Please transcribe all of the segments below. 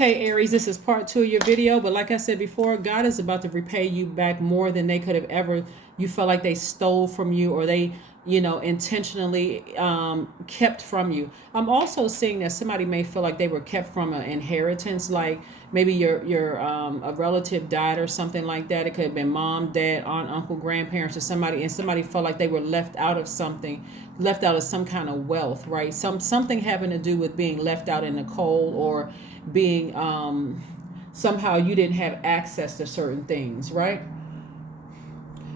Hey Aries, this is part 2 of your video, but like I said before, God is about to repay you back more than they could have ever. You felt like they stole from you, or they, intentionally kept from you. I'm also seeing that somebody may feel like they were kept from an inheritance, like maybe your a relative died or something like that. It could have been mom, dad, aunt, uncle, grandparents, or somebody, and somebody felt like they were left out of something, left out of some kind of wealth, right? Something having to do with being left out in the cold, or being somehow you didn't have access to certain things, right?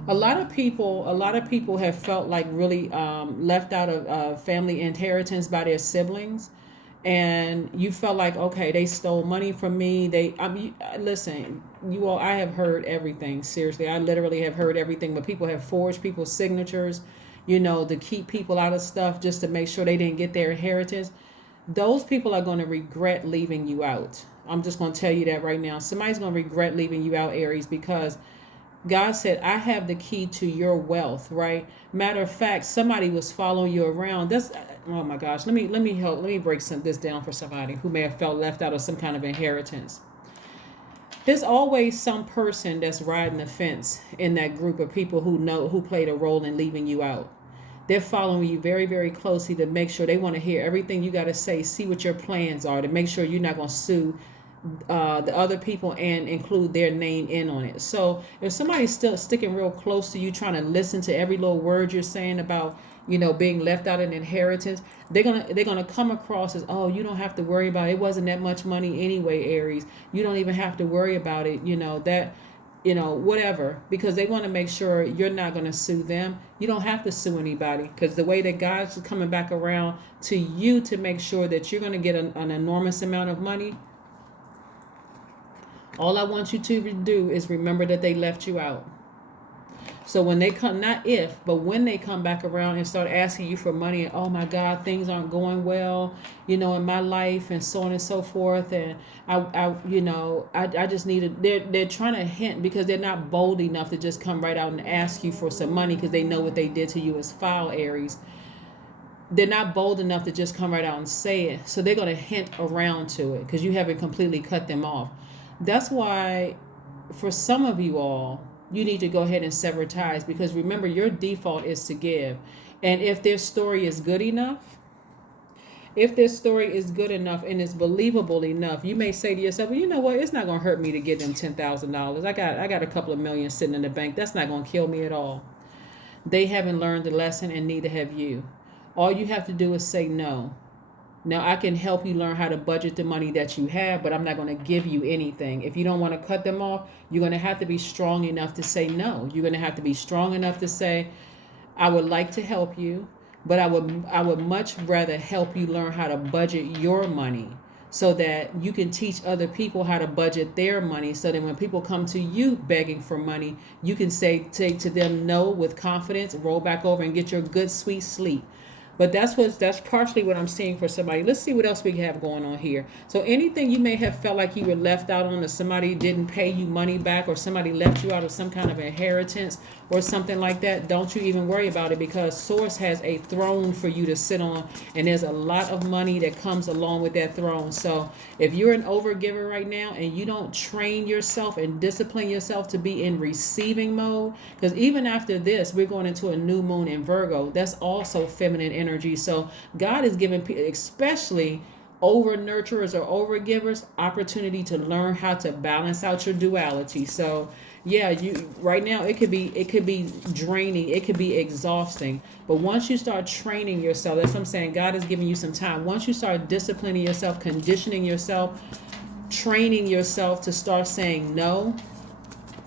A lot of people have felt like really left out of family inheritance by their siblings, and you felt like, okay, they stole money from me. Listen, you all, I have heard everything. Seriously, I literally have heard everything. But people have forged people's signatures, to keep people out of stuff, just to make sure they didn't get their inheritance. Those people are going to regret leaving you out. I'm just going to tell you that right now. Somebody's going to regret leaving you out, Aries, because God said, I have the key to your wealth, right? Matter of fact, somebody was following you around. That's, oh my gosh. Let me break this down for somebody who may have felt left out of some kind of inheritance. There's always some person that's riding the fence in that group of people who played a role in leaving you out. They're following you very, very closely to make sure, they want to hear everything you got to say, see what your plans are, to make sure you're not going to sue the other people and include their name in on it. So if somebody's still sticking real close to you, trying to listen to every little word you're saying about, being left out in inheritance, they're gonna come across as, oh, you don't have to worry about it. It wasn't that much money anyway, Aries. You don't even have to worry about it. Whatever, because they want to make sure you're not going to sue them. You don't have to sue anybody, because the way that God's coming back around to you to make sure that you're going to get an enormous amount of money. All I want you to do is remember that they left you out. So when they come, not if, but when they come back around and start asking you for money, and oh my God, things aren't going well, in my life, and so on and so forth, and I just needed. They're trying to hint, because they're not bold enough to just come right out and ask you for some money, because they know what they did to you is foul, Aries. They're not bold enough to just come right out and say it, so they're going to hint around to it, because you haven't completely cut them off. That's why, for some of you all, you need to go ahead and sever ties, because remember, your default is to give. And if their story is good enough, if their story is good enough and is believable enough, you may say to yourself, well, you know what, it's not going to hurt me to give them $10,000. I got a couple of million sitting in the bank. That's not going to kill me at all. They haven't learned the lesson, and neither have you. All you have to do is say no. Now, I can help you learn how to budget the money that you have, but I'm not going to give you anything. If you don't want to cut them off, you're going to have to be strong enough to say no. You're going to have to be strong enough to say, I would like to help you, but I would much rather help you learn how to budget your money, so that you can teach other people how to budget their money, so that when people come to you begging for money, you can say to them no with confidence, roll back over and get your good sweet sleep. But that's partially what I'm seeing for somebody. Let's see what else we have going on here. So anything you may have felt like you were left out on, or somebody didn't pay you money back, or somebody left you out of some kind of inheritance or something like that, don't you even worry about it, because Source has a throne for you to sit on, and there's a lot of money that comes along with that throne. So if you're an overgiver right now, and you don't train yourself and discipline yourself to be in receiving mode, because even after this, we're going into a new moon in Virgo. That's also feminine energy. So God is giving people, especially over nurturers or over givers, opportunity to learn how to balance out your duality. So yeah, you right now, it could be draining, it could be exhausting, but once you start training yourself, that's what I'm saying, God is giving you some time. Once you start disciplining yourself, conditioning yourself, training yourself to start saying no,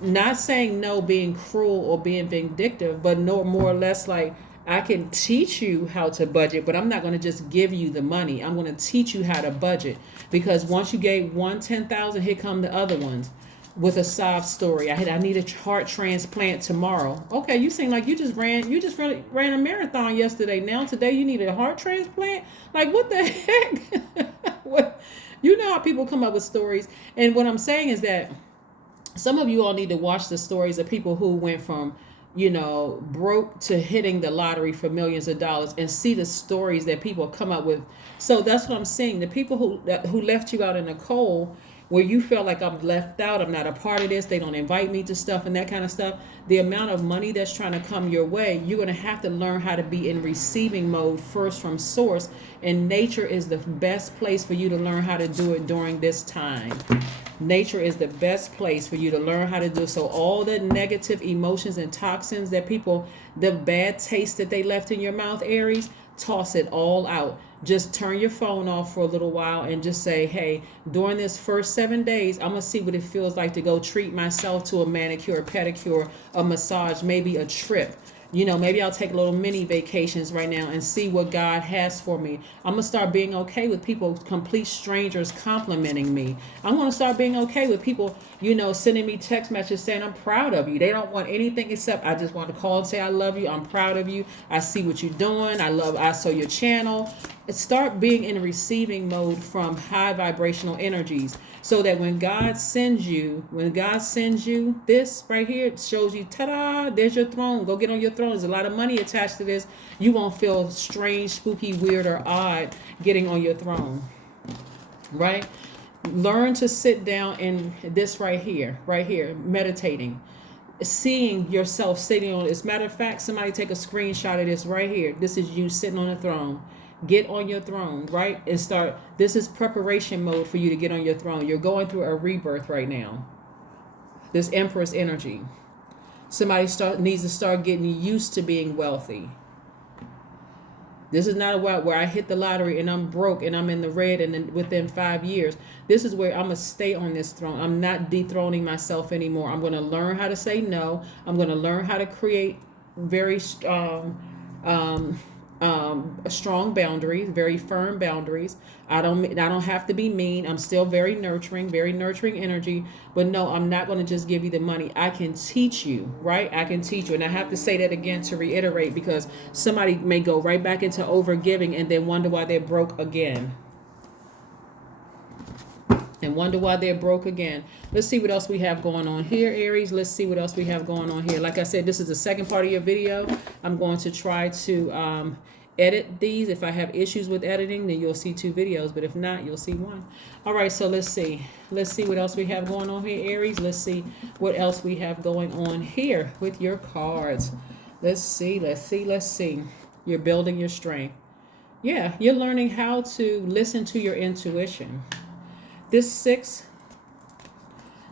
not saying no being cruel or being vindictive, but no, more or less like, I can teach you how to budget, but I'm not going to just give you the money. I'm going to teach you how to budget, because once you gave one 10,000, here come the other ones with a sob story. I need a heart transplant tomorrow. Okay, you seem like you just ran a marathon yesterday. Now today you need a heart transplant? Like, what the heck? What? You know how people come up with stories. And what I'm saying is that some of you all need to watch the stories of people who went from broke to hitting the lottery for millions of dollars, and see the stories that people come up with. So that's what I'm saying. The people who left you out in the cold, where you feel like I'm left out, I'm not a part of this, they don't invite me to stuff and that kind of stuff, the amount of money that's trying to come your way, you're going to have to learn how to be in receiving mode first from source. And nature is the best place for you to learn how to do it during this time. Nature is the best place for you to learn how to do. So all the negative emotions and toxins that people, the bad taste that they left in your mouth, Aries, toss it all out. Just turn your phone off for a little while and just say, hey, during this first 7 days, I'm going to see what it feels like to go treat myself to a manicure, pedicure, a massage, maybe a trip. Maybe I'll take little mini vacations right now and see what God has for me. I'm going to start being okay with people, complete strangers, complimenting me. I'm going to start being okay with people, sending me text messages saying, I'm proud of you. They don't want anything except, I just want to call and say, I love you. I'm proud of you. I see what you're doing. I saw your channel. Start being in receiving mode from high vibrational energies, so that when God sends you this right here, it shows you, ta-da, there's your throne. Go get on your throne. There's a lot of money attached to this. You won't feel strange, spooky, weird, or odd getting on your throne, right? Learn to sit down in this right here, meditating, seeing yourself sitting on. As a matter of fact, somebody take a screenshot of this right here. This is you sitting on a throne. Get on your throne, right? And start. This is preparation mode for you to get on your throne. You're going through a rebirth right now. This Empress energy. Somebody needs to start getting used to being wealthy. This is not a while where I hit the lottery and I'm broke and I'm in the red, and then within 5 years. This is where I'm going to stay on this throne. I'm not dethroning myself anymore. I'm going to learn how to say no. I'm going to learn how to create very strong boundaries, very firm boundaries. I don't have to be mean. I'm still very nurturing energy. But no, I'm not going to just give you the money. I can teach you, right? I can teach you. And I have to say that again to reiterate, because somebody may go right back into overgiving and then wonder why they're broke again. Let's see what else we have going on here, Aries. Let's see what else we have going on here. Like I said, this is the second part of your video. I'm going to try to edit these. If I have issues with editing, then you'll see 2 videos. But if not, you'll see 1. All right, so let's see. Let's see what else we have going on here, Aries. Let's see what else we have going on here with your cards. Let's see. You're building your strength. Yeah, you're learning how to listen to your intuition. This 6,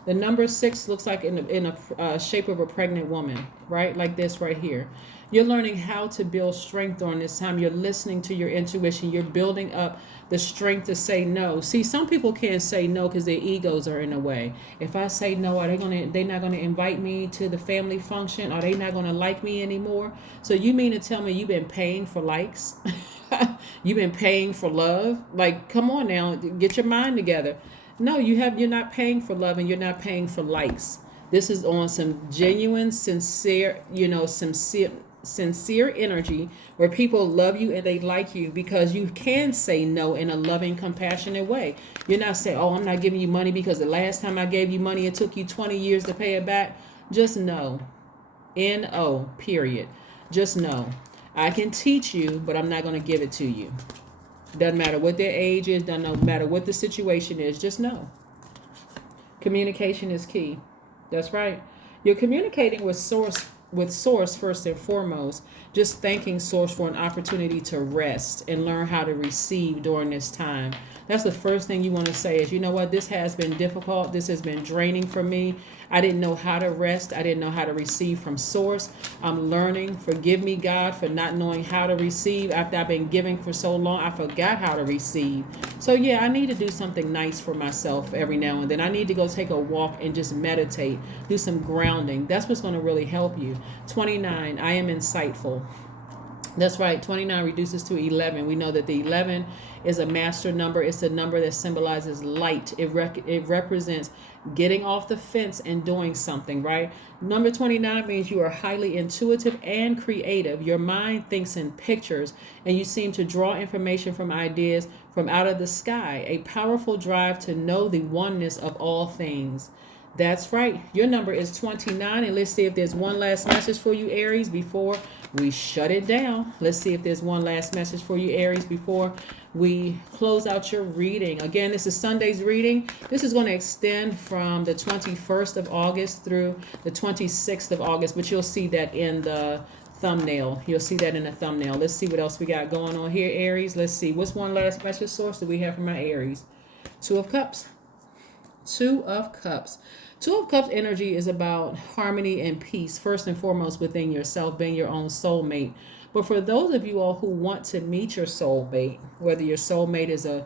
the number 6 looks like in a shape of a pregnant woman, right? Like this right here. You're learning how to build strength during this time. You're listening to your intuition. You're building up the strength to say no. See, some people can't say no because their egos are in the way. If I say no, they're not gonna invite me to the family function? Are they not gonna like me anymore? So you mean to tell me you've been paying for likes? You've been paying for love? Like, come on now, get your mind together. No, you're not paying for love, and you're not paying for likes. This is on some genuine, sincere energy where people love you and they like you because you can say no in a loving, compassionate way. You're not saying, oh, I'm not giving you money because the last time I gave you money, it took you 20 years to pay it back. Just no. N-O, period. Just no. I can teach you, but I'm not going to give it to you. Doesn't matter what their age is, doesn't matter what the situation is, just no. Communication is key. That's right. You're communicating with source first and foremost, just thanking source for an opportunity to rest and learn how to receive during this time. That's the first thing you want to say is, you know what, this has been difficult. This has been draining for me. I didn't know how to rest. I didn't know how to receive from source. I'm learning. Forgive me, God, for not knowing how to receive. After I've been giving for so long, I forgot how to receive. So yeah, I need to do something nice for myself every now and then. I need to go take a walk and just meditate, do some grounding. That's what's going to really help you. 29, I am insightful. That's right. 29 reduces to 11. We know that the 11 is a master number. It's a number that symbolizes light. It represents getting off the fence and doing something, right? Number 29 means you are highly intuitive and creative. Your mind thinks in pictures, and you seem to draw information from ideas from out of the sky. A powerful drive to know the oneness of all things. That's right. Your number is 29. And let's see if there's one last message for you, Aries, before we shut it down. Let's see if there's one last message for you, Aries, before we close out your reading. Again, this is Sunday's reading. This is going to extend from the 21st of August through the 26th of August, but you'll see that in the thumbnail. You'll see that in the thumbnail. Let's see what else we got going on here, Aries. Let's see. What's one last message source that we have for my Aries? Two of Cups. Two of Cups. Two of Cups energy is about harmony and peace, first and foremost within yourself, being your own soulmate. But for those of you all who want to meet your soulmate, whether your soulmate is a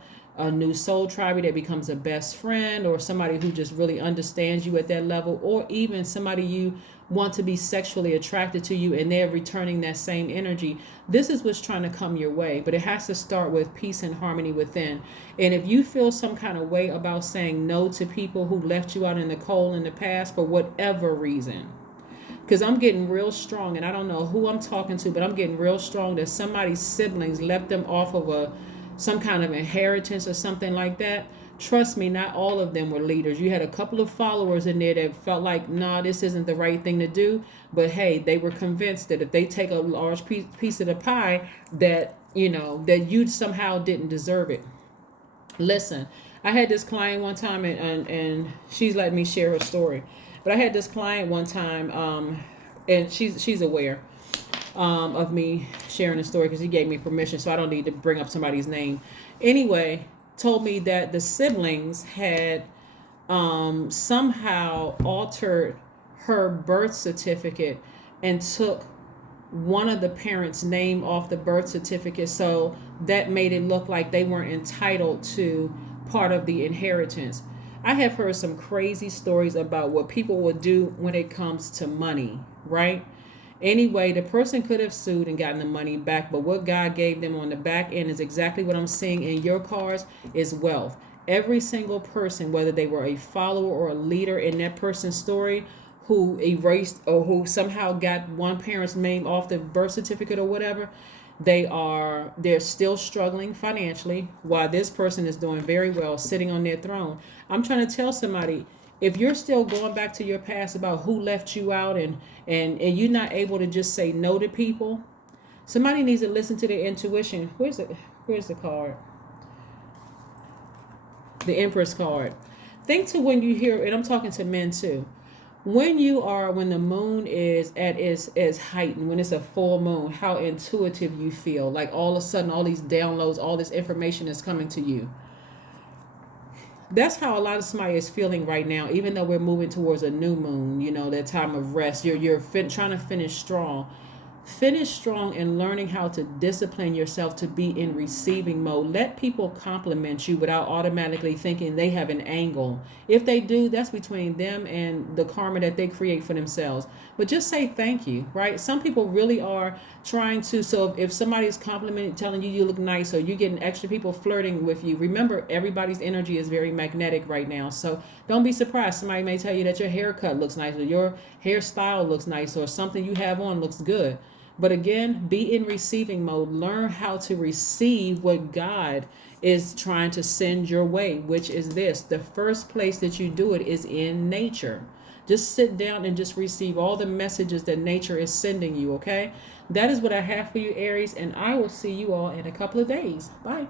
new soul tribe that becomes a best friend, or somebody who just really understands you at that level, or even somebody you want to be sexually attracted to you and they're returning that same energy, this is what's trying to come your way. But it has to start with peace and harmony within. And if you feel some kind of way about saying no to people who left you out in the cold in the past for whatever reason, because I'm getting real strong, and I don't know who I'm talking to, but I'm getting real strong that somebody's siblings left them off of some kind of inheritance or something like that. Trust me, not all of them were leaders. You had a couple of followers in there that felt like, nah, this isn't the right thing to do. But hey, they were convinced that if they take a large piece of the pie, that, that you somehow didn't deserve it. Listen, I had this client one time, and she's letting me share her story. But I had this client one time, and she's aware of me sharing the story because he gave me permission, so I don't need to bring up somebody's name. Anyway, told me that the siblings had somehow altered her birth certificate and took one of the parents' name off the birth certificate, so that made it look like they weren't entitled to part of the inheritance. I have heard some crazy stories about what people will do when it comes to money, right? Anyway, the person could have sued and gotten the money back, but what God gave them on the back end is exactly what I'm seeing in your cards, is wealth. Every single person, whether they were a follower or a leader in that person's story, who erased or who somehow got one parent's name off the birth certificate or whatever, they're still struggling financially while this person is doing very well, sitting on their throne. I'm trying to tell somebody, if you're still going back to your past about who left you out, and you're not able to just say no to people, somebody needs to listen to their intuition. Where's the card? The Empress card. Think to when you hear, and I'm talking to men too, when the moon is at its heightened, when it's a full moon, how intuitive you feel. Like all of a sudden, all these downloads, all this information is coming to you. That's how a lot of somebody is feeling right now, even though we're moving towards a new moon, that time of rest. You're trying to finish strong. Finish strong in learning how to discipline yourself to be in receiving mode. Let people compliment you without automatically thinking they have an angle. If they do, that's between them and the karma that they create for themselves. But just say thank you, right? Some people really are trying to. So if somebody's complimenting, telling you look nice, or you're getting extra people flirting with you, remember everybody's energy is very magnetic right now. So don't be surprised. Somebody may tell you that your haircut looks nice, or your hairstyle looks nice, or something you have on looks good. But again, be in receiving mode. Learn how to receive what God is trying to send your way, which is this. The first place that you do it is in nature. Just sit down and just receive all the messages that nature is sending you, okay? That is what I have for you, Aries, and I will see you all in a couple of days. Bye.